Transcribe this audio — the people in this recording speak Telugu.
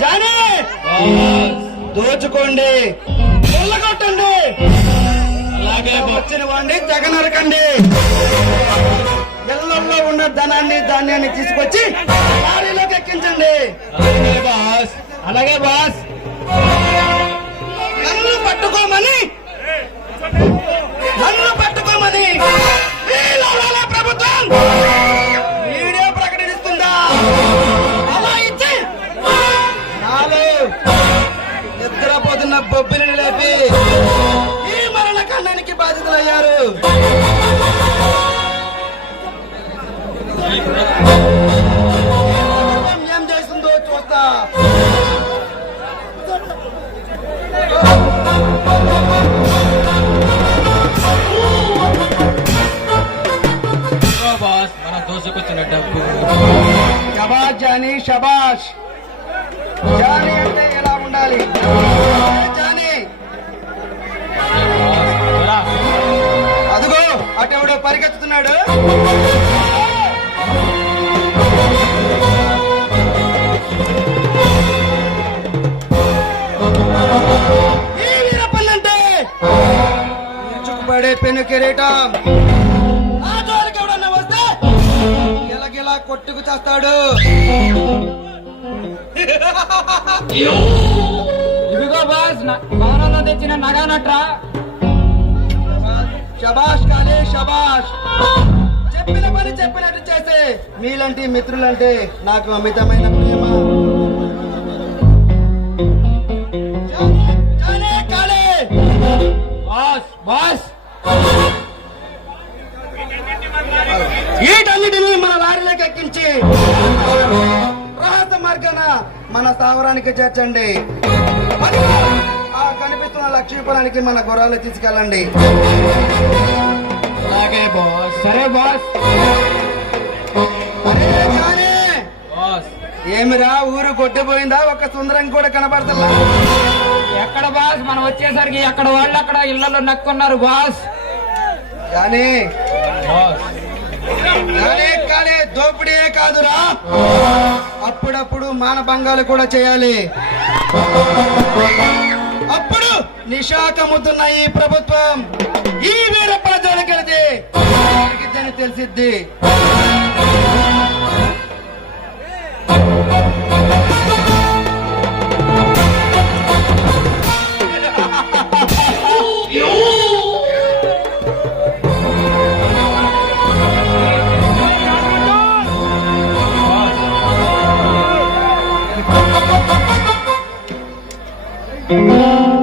జానీ దోచుకోండి, కొల్లగొట్టండి, అలాగే వచ్చిన వాడిని తెగనరకండి. ఇళ్లలో ఉన్న ధనాన్ని ధాన్యాన్ని తీసుకొచ్చి లారీలోకి ఎక్కించండి. అలాగే బాస్. అలాగే బాస్. నన్ను పట్టుకోమని వీళ్ళ ప్రభుత్వం వీడియో ప్రకటిస్తుందా? అలా ఇచ్చి నాలో నిద్రపోతున్న బొబ్బిలిని లేపి ఈ మరణ ఖండానికి బాధితులయ్యారు. ఏం చేస్తుందో చూస్తా. బాస్ మనం దోసుకొచ్చిన డబ్బు. శబాష్ జానీ, శబాష్. జానీ అంటే ఎలా ఉండాలి? జానీ అదిగో అటెవడో పరిగెత్తుతున్నాడు. ఈ వీరప్పన్నంటే చుక్కుపడే పెను కిరీటం. ఆ జోలికి ఎవడన్నా వస్తే గిలగిలా కొట్టుకు చేస్తాడు. ఇదిగో బాస్ భవనంలో తెచ్చిన నగానట్రా. శబాష్ కాలే, శబాష్. చెప్పిన పని చెప్పినట్టు చేసే మీలాంటి మిత్రులంటే నాకు అమితమైన ప్రేమ. జానీ, కాలే. బాస్ బాస్ వీటన్నిటినీ మన లారీలోకి ఎక్కించి రహస్య మార్గాన మన స్థావరానికి చేర్చండి. అదిగో, ఆ కనిపిస్తున్న లక్ష్మీపురానికి మన గుర్రాలు తీసుకెళ్ళండి. అలాగే బాస్. సరే బాస్. అరే జానీ, బాస్ ఏమిరా ఊరు కొట్టిపోయిందా? ఒక సుందరం కూడా కనబడతలా. ఎక్కడ బాస్ మనం వచ్చేసరికి ఎక్కడ వాళ్ళు అక్కడ ఇళ్లలో నక్కున్నారు బాస్. కానీ బాస్ కానీ దోపిడీయే కాదురా, అప్పుడప్పుడు మానభంగాలు కూడా చేయాలి. అప్పుడు నిశాకముతున్న ఈ ప్రభుత్వం ఈ వీరప్పల జోలికెళ్తే తెలిసిద్ది. బాస్